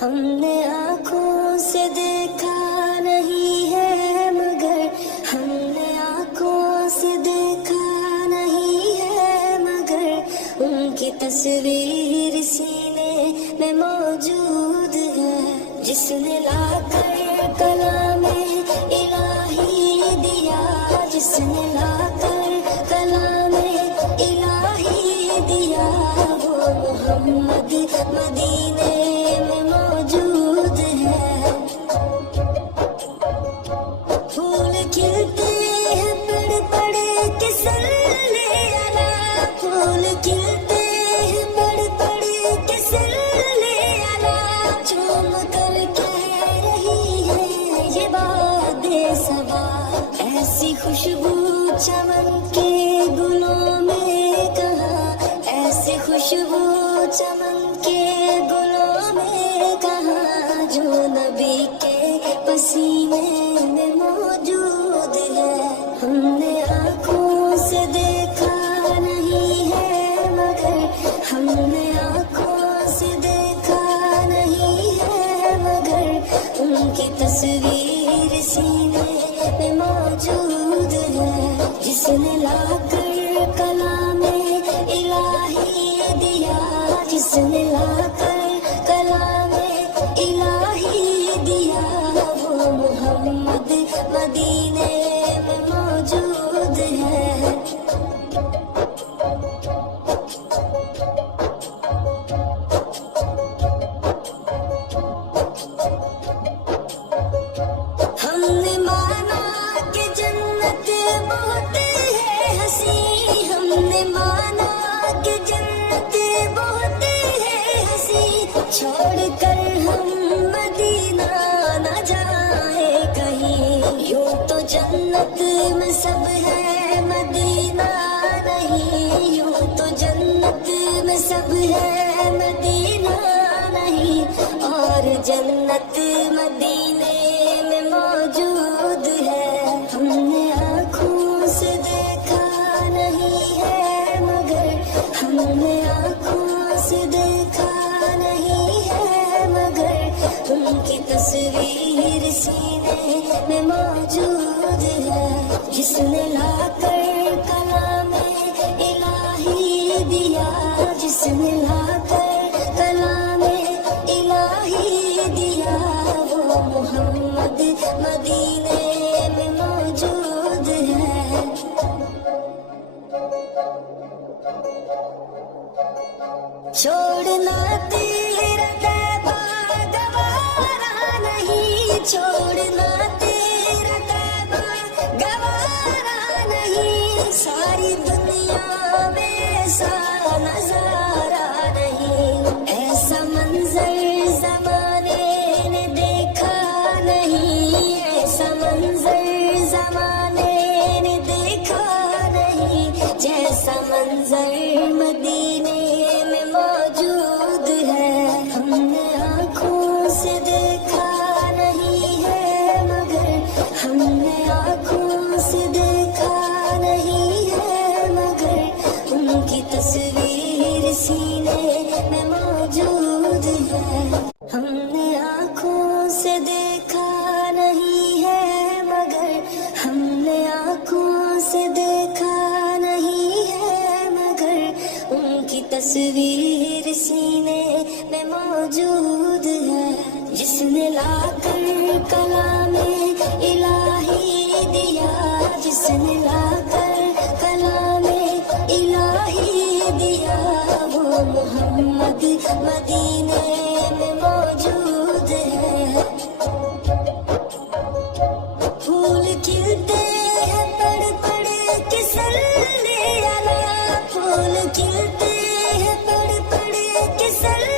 ہم نے آنکھوں سے دیکھا نہیں ہے مگر ہم نے آنکھوں سے دیکھا نہیں ہے مگر ان کی تصویر سینے میں موجود ہے، جس نے لا کر کلام الہی دیا، جس نے لا کر کلام الہی دیا، وہ محمد مدینے میں موجود ہے۔ پھول کھلتے ہیں پڑ پڑ کے صلی علی، پھول کھلتے ہیں پڑ پڑ کے صلی علی، چوم کر کہہ رہی ہے یہ باد صبا، ایسی خوشبو چمن کے گلوں میں کہاں، ایسی خوشبو چمن کے گلوں میں کہاں، جو نبی کے پسینے میں موجود ہے۔ ہم نے آنکھوں سے دیکھا نہیں ہے مگر ہم نے آنکھوں سے دیکھا نہیں ہے مگر ان کی تصویر سینے میں موجود ہے، جس نے لا کر کلام الہی دیا، جس نے لا کر کلام الہی دیا، وہ محمد مدینے میں موجود ہے۔ ہم نے مانا کہ جنت بہت ہے حسین، ہم نے مانا کہ جنت بہت ہے حسین، چھوڑ کر ہم مدینہ نہ جائیں کہیں، یوں تو جنت میں سب ہے مدینہ نہیں، یوں تو جنت میں سب ہے مدینہ نہیں، اور جنت مدینے میں موجود ہے۔ ہم نے آنکھوں سے دیکھا نہیں ہے مگر ہم نے آنکھوں سے دیکھا نہیں ہے مگر ان کی تصویر سینے میں موجود ہے، جس نے لا کر کلام الہی دیا، جس نے لا کر کلام الہی دیا، وہ محمد مدینے میں موجود ہے۔ چھوڑنا تیرا طیبہ گوارا نہیں، چھوڑنا تیرا طیبہ گوارا نہیں، ساری دنیا میں ایسا نظارہ نہیں، ایسا منظر زمانے نے دیکھا نہیں، ایسا منظر زمانے نے دیکھا نہیں، جیسا منظر مدینے میں موجود ہے۔ ہم نے آنکھوں سے دیکھا نہیں ہے مگر ہم نے آنکھوں سے دیکھا نہیں ہے مگر ان کی تصویر سینے میں موجود ہے۔ ہم نے آنکھوں سے دیکھا نہیں ہے مگر ہم نے آنکھوں سے دیکھا نہیں ہے مگر ان کی تصویر سینے میں موجود ہے، جس نے لا کر کلام الہی دیا، جس نے لا کر کلام الہی دیا، وہ محمد مدینے میں موجود ہے۔ پھول کھلتے ہیں پڑ پڑ کے صلی علی، پھول کھلتے ہیں پڑ پڑ کے صلی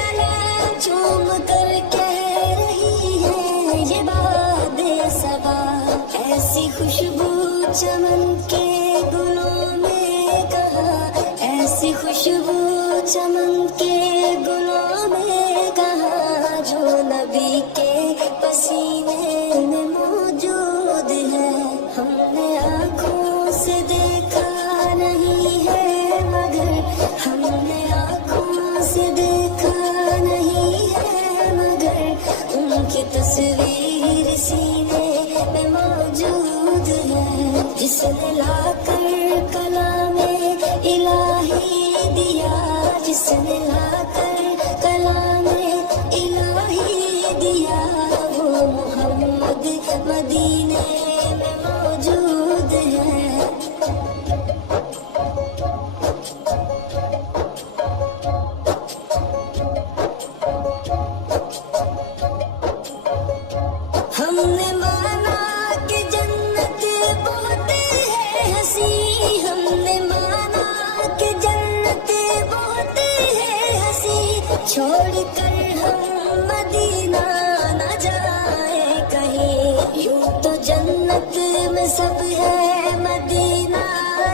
علی، چوم کر کہہ رہی ہے یہ باد صبا، ایسی خوشبو چمن کے گلوں میں کہاں، ایسی خوشبو چمن کے گلوں میں کہاں، جو نبی کے پسینے میں موجود ہے۔ ہم نے آنکھوں سے دیکھا نہیں ہے مگر ہم نے آنکھوں سے دیکھا نہیں ہے تصویر سینے میں موجود ہے، جس نے لا کر کلام الہی دیا، جس نے لا کر کلام الہی دیا، وہ محمد مدینے میں موجود ہے۔ ہم نے مانا کہ جنت بہت ہے ہنسی، ہم نے مانا کہ جنت بہت ہے ہنسی، چھوڑ کر ہم مدینہ نہ جائیں کہیں، یوں تو جنت میں سب ہے مدینہ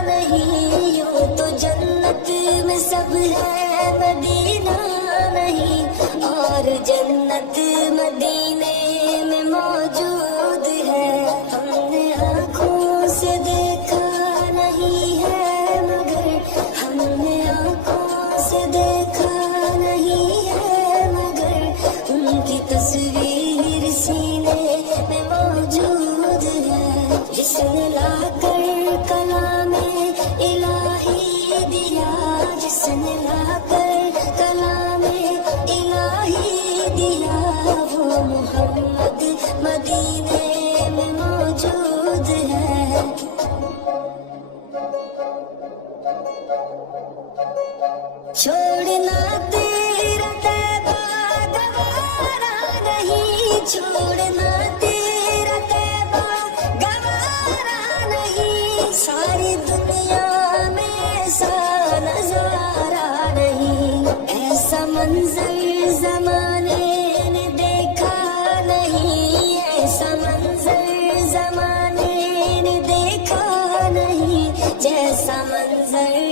نہیں، یوں تو جنت میں سب ہے مدینہ نہیں، اور جنت مدینے میں موجود ہے۔ ہم نے آنکھوں سے دیکھا نہیں ہے مگر، ہم نے آنکھوں سے دیکھا نہیں ہے مگر، ان کی تصویر سینے میں موجود ہے، جس نے لا کر کلام الہی دیا، جس نے لا کر کلام الہی دیا، وہ محمد مدینے میں موجود ہے۔ چھوڑنا تیرا طیبہ گوارا نہیں، چھوڑنا تیرا طیبہ گوارا نہیں، ساری دنیا میں ایسا نظارہ نہیں، ایسا منظر زمانے نے دیکھا نہیں، ایسا منظر زمانے نے دیکھا نہیں، جیسا منظر